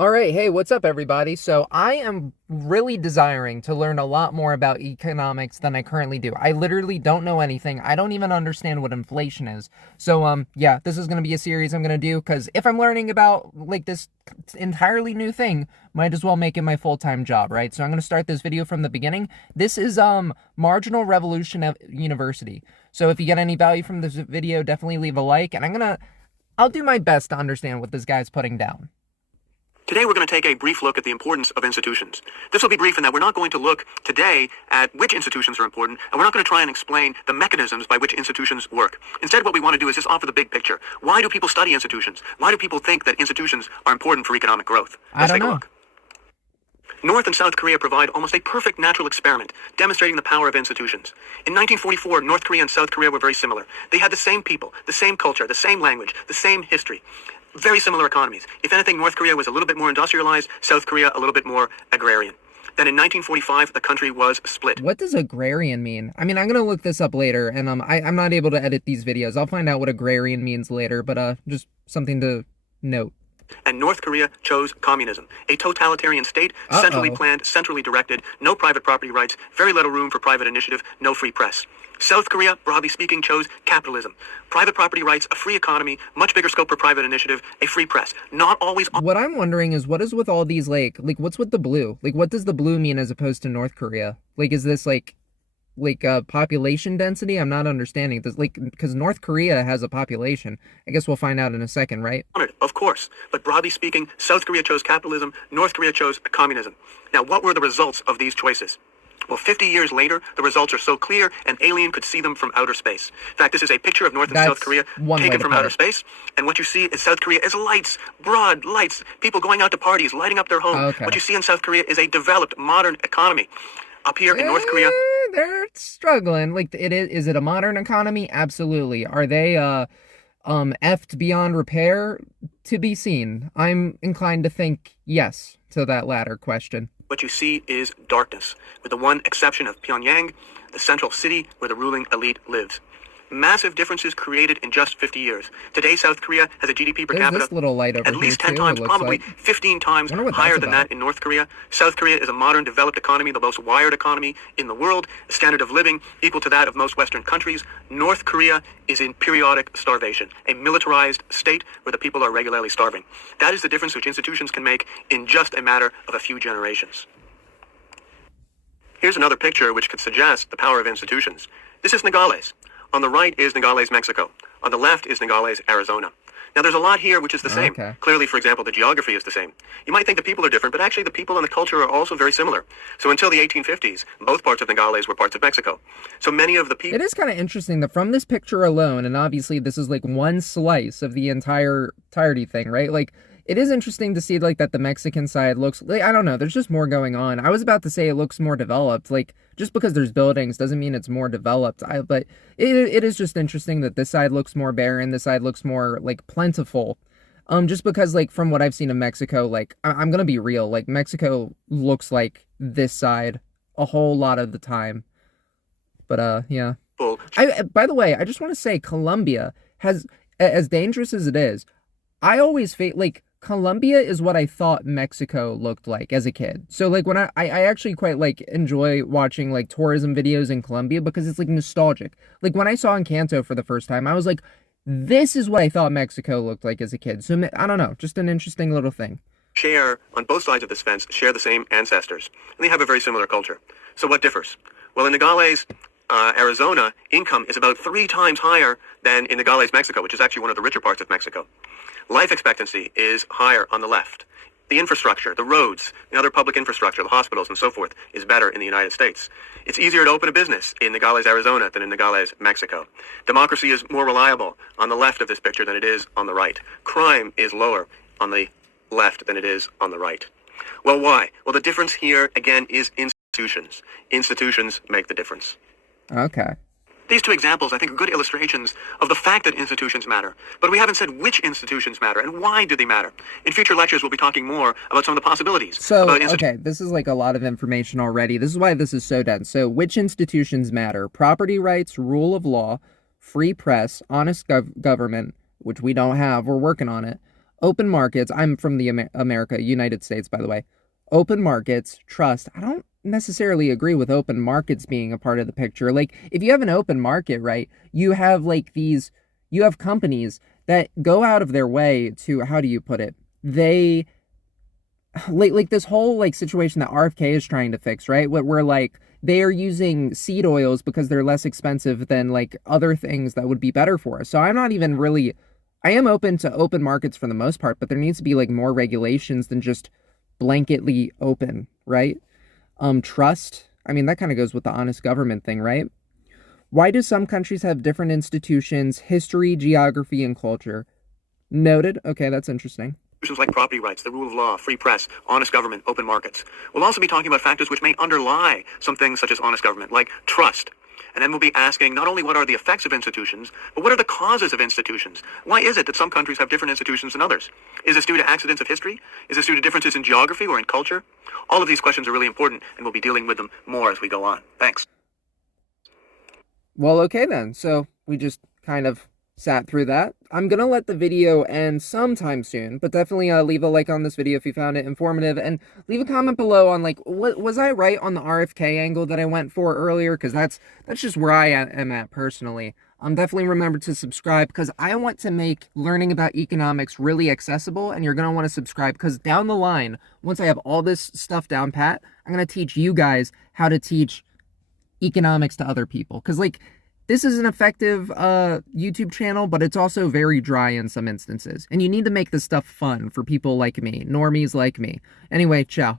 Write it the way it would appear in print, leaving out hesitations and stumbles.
All right, hey, what's up, everybody? So I am really desiring to learn a lot more about economics than I currently do. I literally don't know anything. I don't even understand what inflation is. So, yeah, this is going to be a series I'm going to do because if I'm learning about like this entirely new thing, might as well make it my full-time job, right? So I'm going to start this video from the beginning. This is Marginal Revolution of University. So if you get any value from this video, definitely leave a like, and I'll do my best to understand what this guy's putting down. Today we're going to take a brief look at the importance of institutions. This will be brief in that we're not going to look today at which institutions are important, and we're not going to try and explain the mechanisms by which institutions work. Instead, what we want to do is just offer the big picture. Why do people study institutions? Why do people think that institutions are important for economic growth? Let's take a look. North and South Korea provide almost a perfect natural experiment, demonstrating the power of institutions. In 1944, North Korea and South Korea were very similar. They had the same people, the same culture, the same language, the same history. Very similar economies. If anything, North Korea was a little bit more industrialized, South Korea a little bit more agrarian. Then in 1945, the country was split. What does agrarian mean? I mean, I'm going to look this up later, and I'm not able to edit these videos. I'll find out what agrarian means later, but just something to note. And North Korea chose communism, a totalitarian state, centrally planned, centrally directed, no private property rights, very little room for private initiative, no free press. South Korea, broadly speaking, chose capitalism. Private property rights, a free economy, much bigger scope for private initiative, a free press. Not always... What I'm wondering is what is with all these, like what's with the blue? Like, what does the blue mean as opposed to North Korea? Like, is this, like population density? I'm not understanding this, like, because North Korea has a population. I guess we'll find out in a second, right? Of course. But broadly speaking, South Korea chose capitalism, North Korea chose communism. Now, what were the results of these choices? Well, 50 years later, the results are so clear, an alien could see them from outer space. In fact, this is a picture of North and South Korea taken from outer space. And what you see in South Korea is lights, broad lights, people going out to parties, lighting up their home. What you see in South Korea is a developed, modern economy. Up here in North Korea, they're struggling. Like, is it a modern economy? Absolutely. Are they effed beyond repair? To be seen. I'm inclined to think yes to that latter question. What you see is darkness, with the one exception of Pyongyang, the central city where the ruling elite lives. Massive differences created in just 50 years. Today, South Korea has a GDP per capita this little light over at least here 10 times, probably like 15 times higher than that in North Korea. South Korea is a modern, developed economy, the most wired economy in the world, a standard of living equal to that of most Western countries. North Korea is in periodic starvation, a militarized state where the people are regularly starving. That is the difference which institutions can make in just a matter of a few generations. Here's another picture which could suggest the power of institutions. This is Nogales. On the right is Nogales, Mexico. On the left is Nogales, Arizona. Now, there's a lot here which is the same. Clearly, for example, the geography is the same. You might think the people are different, but actually the people and the culture are also very similar. So until the 1850s, both parts of Nogales were parts of Mexico. So many of the people... It is kind of interesting that from this picture alone, and obviously this is like one slice of the entirety thing, right? Like, it is interesting to see, like, that the Mexican side looks, like, I don't know, there's just more going on. I was about to say it looks more developed. Like, just because there's buildings doesn't mean it's more developed. But it is just interesting that this side looks more barren, this side looks more, like, plentiful. Just because, like, from what I've seen of Mexico, like, I'm gonna be real, like, Mexico looks like this side a whole lot of the time. But, yeah. By the way, I just want to say Colombia has, as dangerous as it is, I always like, Colombia is what I thought Mexico looked like as a kid. So, like, when I actually quite, like, enjoy watching, like, tourism videos in Colombia because it's, like, nostalgic. Like, when I saw Encanto for the first time, I was like, this is what I thought Mexico looked like as a kid. So, I don't know, just an interesting little thing. On both sides of this fence, share the same ancestors. And they have a very similar culture. So what differs? Well, in Nogales, Arizona, income is about 3 times higher than in Nogales, Mexico, which is actually one of the richer parts of Mexico. Life expectancy is higher on the left. The infrastructure, the roads, the other public infrastructure, the hospitals and so forth is better in the United States. It's easier to open a business in Nogales, Arizona than in Nogales, Mexico. Democracy is more reliable on the left of this picture than it is on the right. Crime is lower on the left than it is on the right. Well, why? Well, the difference here, again, is institutions. Institutions make the difference. Okay. These two examples, I think, are good illustrations of the fact that institutions matter. But we haven't said which institutions matter and why do they matter. In future lectures, we'll be talking more about some of the possibilities. So, okay, this is like a lot of information already. This is why this is so dense. So, which institutions matter? Property rights, rule of law, free press, honest government, which we don't have, we're working on it, Open markets. I'm from the America, United States, by the way. Open markets, trust. I don't necessarily agree with open markets being a part of the picture. Like, if you have an open market, right, you have like you have companies that go out of their way to, how do you put it? They, like this whole like situation that RFK is trying to fix, right? Where like they are using seed oils because they're less expensive than like other things that would be better for us. So I'm not even really, I am open to open markets for the most part, but there needs to be like more regulations than just blanketly open, right? Trust. I mean, that kind of goes with the honest government thing, right? Why do some countries have different institutions, history, geography, and culture? Noted. Okay, that's interesting. Issues like property rights, the rule of law, free press, honest government, open markets. We'll also be talking about factors which may underlie some things such as honest government, like trust. And then we'll be asking not only what are the effects of institutions, but what are the causes of institutions? Why is it that some countries have different institutions than others? Is this due to accidents of history? Is this due to differences in geography or in culture? All of these questions are really important, and we'll be dealing with them more as we go on. Thanks. Well, okay then. So we just kind of sat through that. I'm gonna let the video end sometime soon, but definitely leave a like on this video if you found it informative, and leave a comment below on like, what was I right on the RFK angle that I went for earlier? Because that's just where I am at personally. Definitely remember to subscribe, because I want to make learning about economics really accessible, and you're gonna want to subscribe because down the line, once I have all this stuff down pat, I'm gonna teach you guys how to teach economics to other people. Because like, this is an effective YouTube channel, but it's also very dry in some instances. And you need to make this stuff fun for people like me, normies like me. Anyway, ciao.